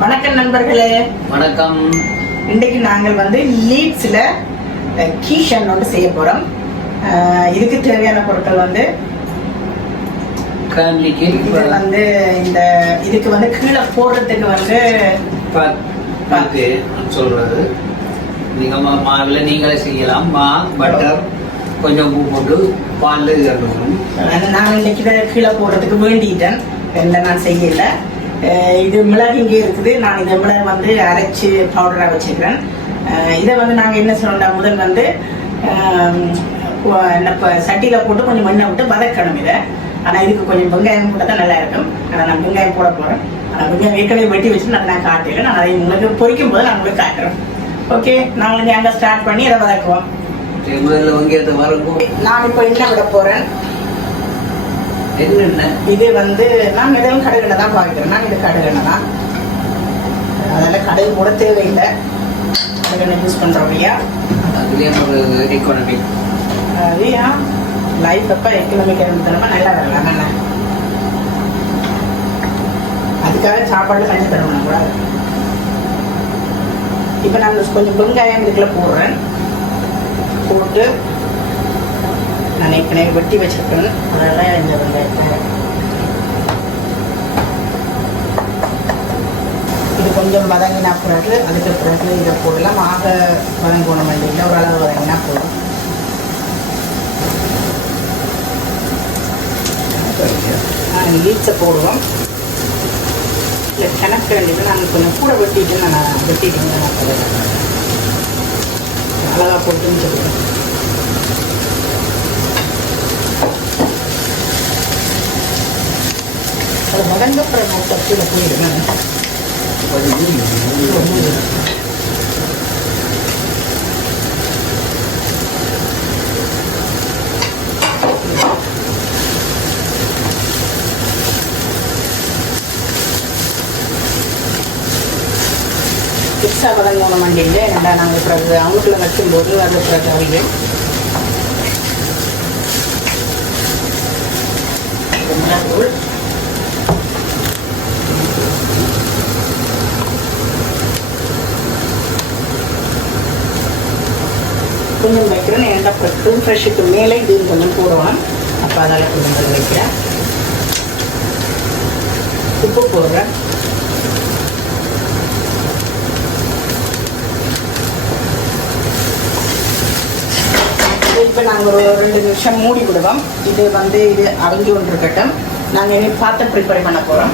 வணக்கம் நண்பர்களே. வணக்கம். இன்றைக்கு நாங்கள் வந்து லீட்ஸில் கீஷன் வந்து செய்ய போகிறோம் இதுக்கு தேவையான பொருட்கள் வந்து இது வந்து இந்த இதுக்கு வந்து கீழே போடுறதுக்கு வந்து பார்த்து சொல்றது நீங்க மாவுல நீங்களே செய்யலாம். மா பட்டர் கொஞ்சம் பூ போட்டு பால் நான் இன்னைக்கு கீழே போடுறதுக்கு வேண்டிட்டேன். இல்லை நான் செய்யல. இது மிளகு இங்கே இருக்குது. நான் இந்த மிளகு வந்து அரைச்சு பவுடராக வச்சுக்கிறேன் இதை வந்து நாங்கள் என்ன சொல்லணும் முதல் வந்து இப்போ சட்டியில் போட்டு கொஞ்சம் மண்ணை விட்டு வதக்கணும் இதை. ஆனால் இதுக்கு கொஞ்சம் வெங்காயம் போட்டால் தான் நல்லா இருக்கும். ஆனால் நான் வெங்காயம் போட போகிறேன் ஆனால் வெங்காயம் ஏற்கனவே வெட்டி வச்சு நான் நான் காட்டல. நான் அதை உங்களுக்கு பொரிக்கும் போது நான் உங்களுக்கு காட்டுறேன். ஓகே நாங்கள் இங்கே அங்கே ஸ்டார்ட் பண்ணி அதை வதக்குவோம். முதல்ல வெங்காயத்தை வறுக்கும் நான் இப்போ என்ன விட போகிறேன் என்னென்ன இது வந்து நான் எதுவும் கடுகெண்ணெய் தான் பார்க்கிறேன் நான் இது கடுகெண்ணெய் தான். அதெல்லாம் கடை கூட தேவையில்லை. கடுகெண்ணெய் யூஸ் பண்ணுறோம் இல்லையா? அதுலேயும் ஒரு எக்கானமிக் அது ஏன் லைஃப் அப்போ எக்கனாமிக் இருந்ததுமா நல்லா வரலாம் என்ன அதுக்காக சாப்பாடு செஞ்சு தரணும் கூட இப்போ நான் கொஞ்சம் வெங்காயம் இதுக்குள்ள போடுறேன். போட்டு நான் ஏற்கனவே வெட்டி வச்சிருக்கேன். அதெல்லாம் இந்த வெங்காயத்தை இது கொஞ்சம் வதங்கினா பிறகு அதுக்கு பிறகு இதை போடலாம். ஆக வதங்கணும் இல்லை ஓரளவு வதங்கினா போதும். ஈச்சை போடுவோம் இல்லை கிணக்க வேண்டியது நாங்கள் கொஞ்சம் கூட வெட்டிட்டு நான் வெட்டிட்டு நான் அழகாக போட்டுன்னு சொல்லுவேன் அது வதங்க அப்புறம் போயிடுவேன். எக்ஸ்ட்ரா வதங்கணும் மண்டியில் ஏன்னா நாங்கள் பிறகு அவங்களுக்குள்ள வைக்கும்போது அது பிறகு மிளகுள் கொஞ்சம் வைக்கிறேன். ஏன்னா அப்புறம் ஃப்ரெஷ்ஷுக்கு மேலே இது கொஞ்சம் போடணும் அப்போ அதால் கொஞ்சம் வைக்கிறேன். உப்பு போடுறேன். இப்போ நாங்கள் ஒரு ரெண்டு நிமிஷம் மூடி விடுவோம். இது வந்து இது அவிஞ்சு ஒன்று கட்டம் நாங்கள் இனி பாத்திரம் ப்ரிப்பேர் பண்ண போகிறோம்